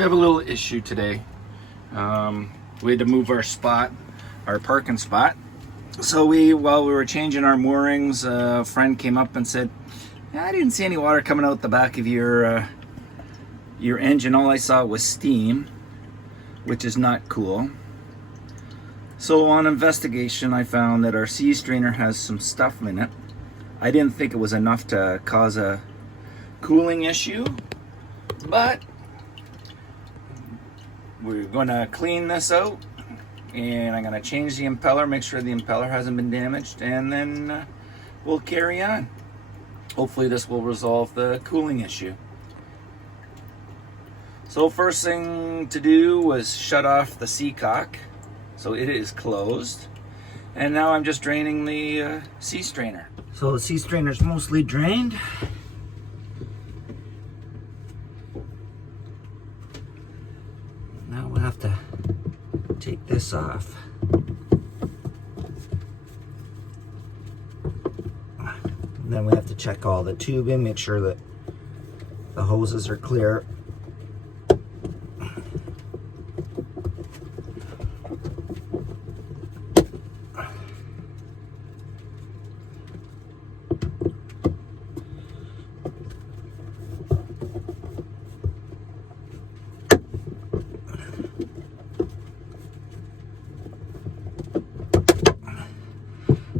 we have a little issue today. We had to move our parking spot. So while we were changing our moorings, a friend came up and said, "Yeah, I didn't see any water coming out the back of your engine. All I saw was steam," which is not cool. So on investigation, I found that our sea strainer has some stuff in it. I didn't think it was enough to cause a cooling issue, but we're gonna clean this out, and I'm gonna change the impeller, make sure the impeller hasn't been damaged, and then we'll carry on. Hopefully this will resolve the cooling issue. So first thing to do was shut off the seacock, so it is closed, and now I'm just draining the sea strainer. So the sea strainer is mostly drained. Now we'll have to take this off. And then we have to check all the tubing, make sure that the hoses are clear.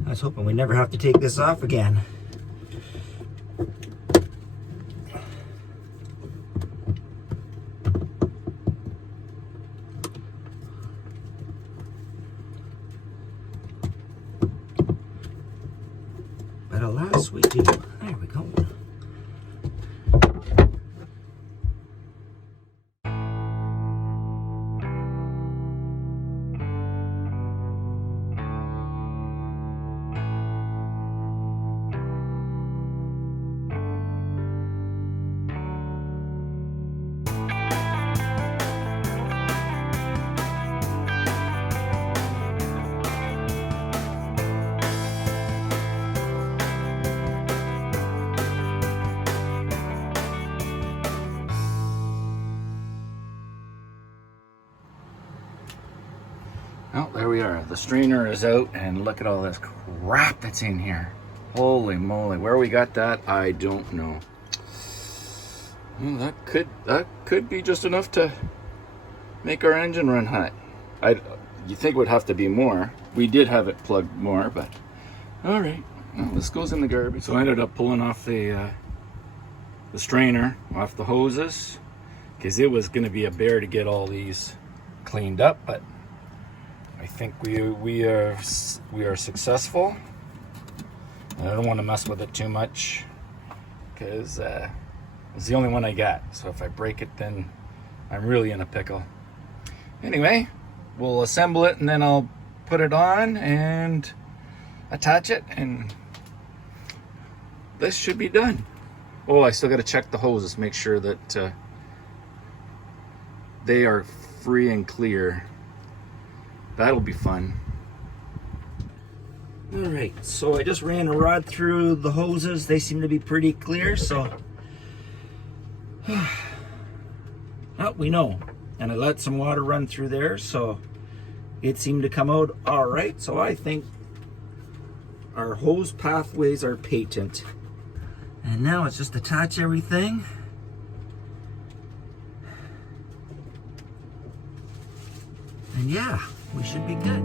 I was hoping we never have to take this off again. But alas, we do. There we go. Oh, there we are. The strainer is out, and look at all this crap that's in here. Holy moly, where we got that, I don't know. Well, that could be just enough to make our engine run hot. You think it would have to be more. We did have it plugged more, but all right. Well, this goes in the garbage. So I ended up pulling off the strainer off the hoses, because it was going to be a bear to get all these cleaned up, but I think we are successful. And I don't want to mess with it too much, because it's the only one I got. So if I break it, then I'm really in a pickle. Anyway, we'll assemble it, and then I'll put it on and attach it, and this should be done. Oh, I still got to check the hoses, make sure that they are free and clear. That'll be fun. All right, so I just ran a rod through the hoses. They seem to be pretty clear, so oh, we know. And I let some water run through there, so it seemed to come out all right. So I think our hose pathways are patent. And now it's just attach everything. And yeah, we should be good.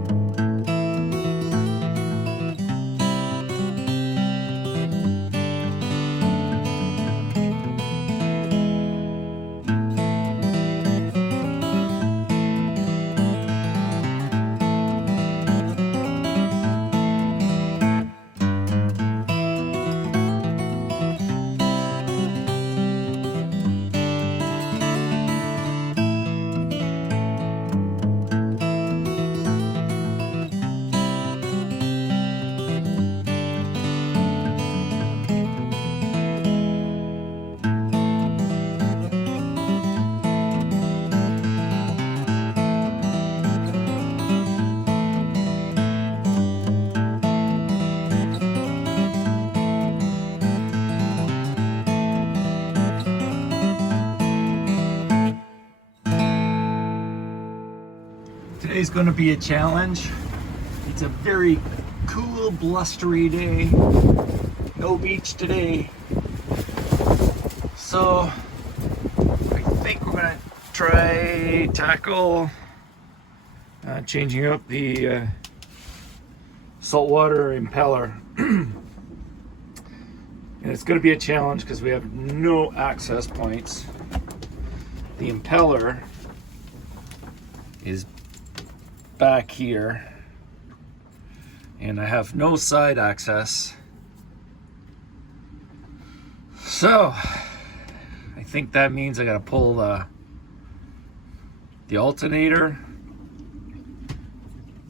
Today's going to be a challenge. It's a very cool, blustery day. No beach today. So I think we're going to tackle changing up the saltwater impeller. And it's going to be a challenge because we have no access points. The impeller is back here and I have no side access. So I think that means I got to pull the alternator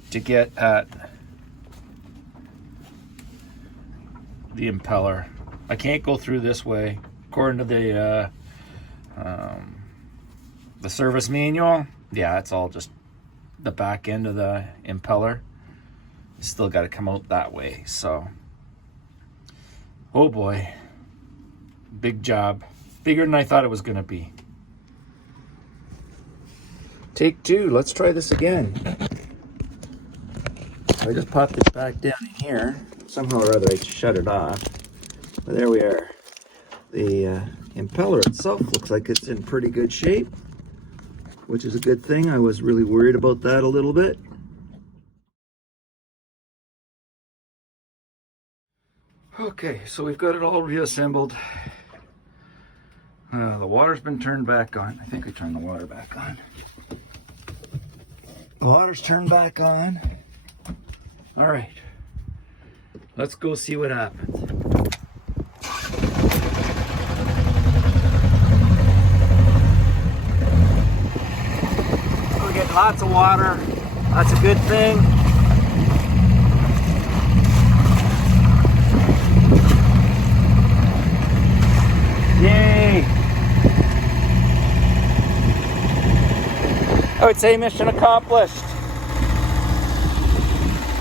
to get at the impeller. I can't go through this way according to the service manual. Yeah, it's all just the back end of the impeller. Still got to come out that way. So, oh boy, big job, bigger than I thought it was gonna be. Take two. Let's try this again. I just popped it back down in here. Somehow or other I shut it off. But there we are. The impeller itself looks like it's in pretty good shape, which is a good thing. I was really worried about that a little bit. Okay, so we've got it all reassembled. The water's been turned back on. I think I turned the water back on. The water's turned back on. All right, let's go see what happens. We're getting lots of water. That's a good thing. Yay! I would say mission accomplished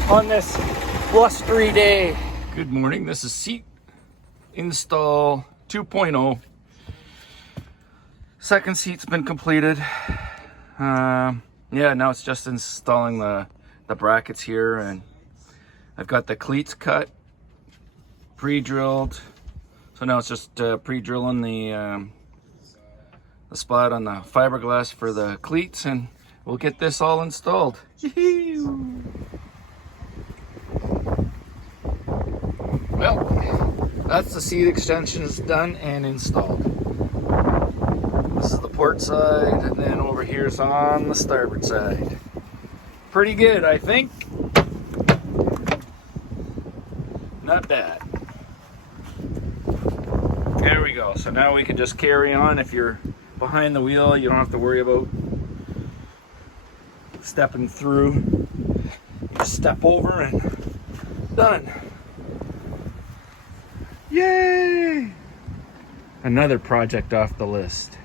on this blustery day. Good morning, this is seat install 2.0. Second seat's been completed. Yeah, now it's just installing the brackets here, and I've got the cleats cut, pre-drilled. So now it's just pre-drilling the spot on the fiberglass for the cleats, and we'll get this all installed. Well, that's the seat extensions done and installed. This is the port side, and then over here's on the starboard side. Pretty good, I think. Not bad. There we go. So now we can just carry on. If you're behind the wheel, you don't have to worry about stepping through. You just step over and done. Yay! Another project off the list.